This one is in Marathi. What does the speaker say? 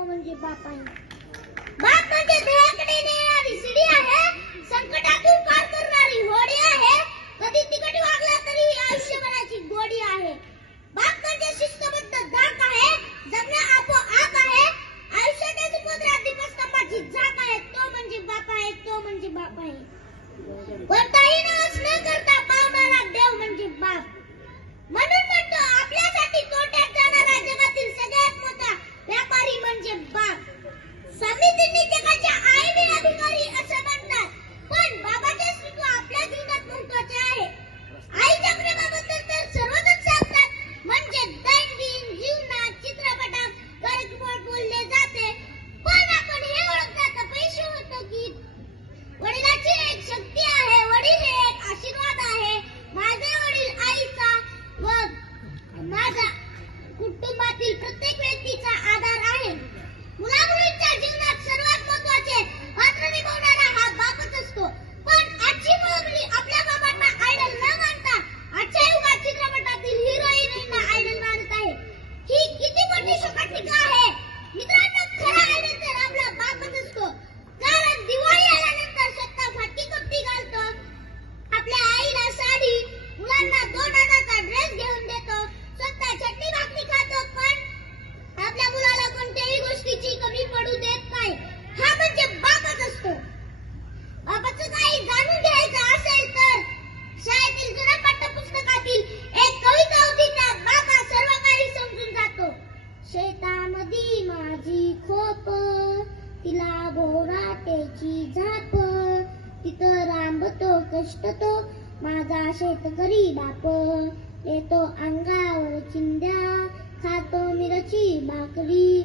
तो म्हणजे बाप आहे. बाप म्हणजे ध्येयाकडे नेणारी शिडी आहे, संकटातून पार करणारी होडी आहे, कधी तिकट वागला तरी आयुष्यभराची गोडी आहे. बाप म्हणजे शिस्तबद्ध जात आहे, जगणे आपोआप आहे, आयुष्याच्या समुद्रात दीपस्तंभाची झाक आहे. तो म्हणजे बाप आहे, तो म्हणजे बाप आहे. कोणताही नाश न करता पावणारा देव म्हणजे बाप. म्हणून म्हणतो आपल्यासाठी तोट्यात जाणारा जगातील सगळ्यात मोठा व्यापारी म्हणजे बाप. स्वामीजींनी जगाच्या आईने अधिकारी असं म्हणतात, पण बाबाचे अस्तित्व आपल्या जीवनात महत्वाचे आहे. आईच्या प्रेमाबद्दल तर सर्वजण सांगतात, म्हणजे दैनंदिन जीवनात चित्रपटात कार्यक्रमात बोलले जाते, पण आपण हे ओळखण्यात अपयशी होतो की वडिलांची एक शक्ती आहे, वडील हे एक आशीर्वाद आहे. माझे वडील आईचा व माझा कुटुंबातील प्रत्येक व्यक्तीचा आधार आहे. मुलामुलींच्या जीवनात सर्वात महत्वाचे पात्र निभावणारा हा बापच असतो. पण आजची मुलगी आपल्या बाबांना आयडल न मानता आजच्या युगात चित्रपटातील हिरो हिरोईनना आयडल मानत आहे. ही किती मोठी शोकांतिका आहे. मित्रांनो, खरा आयडल तर आपला बापच असतो. कारण दिवाळी आल्यानंतर स्वतः फाटकी कपडी घालतो, आपल्या आईला साडी, मुलांना 2000चा ड्रेस घेऊन देतो, स्वतः चटणी भाकरी खातो, पण आपल्या मुलाला कोणत्याही गोष्टीची कमी पडू देत नाही. हा म्हणजे बापच असतो. बापाचं काही जाणून घ्यायचं असेल तर शाळेतील जुन्या पाठ्यपुस्तकातील एक कविता होती, त्यात बाबा सर्व काही समजून जातो. शेतामध्ये माझी खोप, तिला बोराटेची झाप, तिथं रांबतो कष्ट तो माझा शेतकरी बाप. येतो अंगावर चिंध्या, खातो मिरची भाकरी,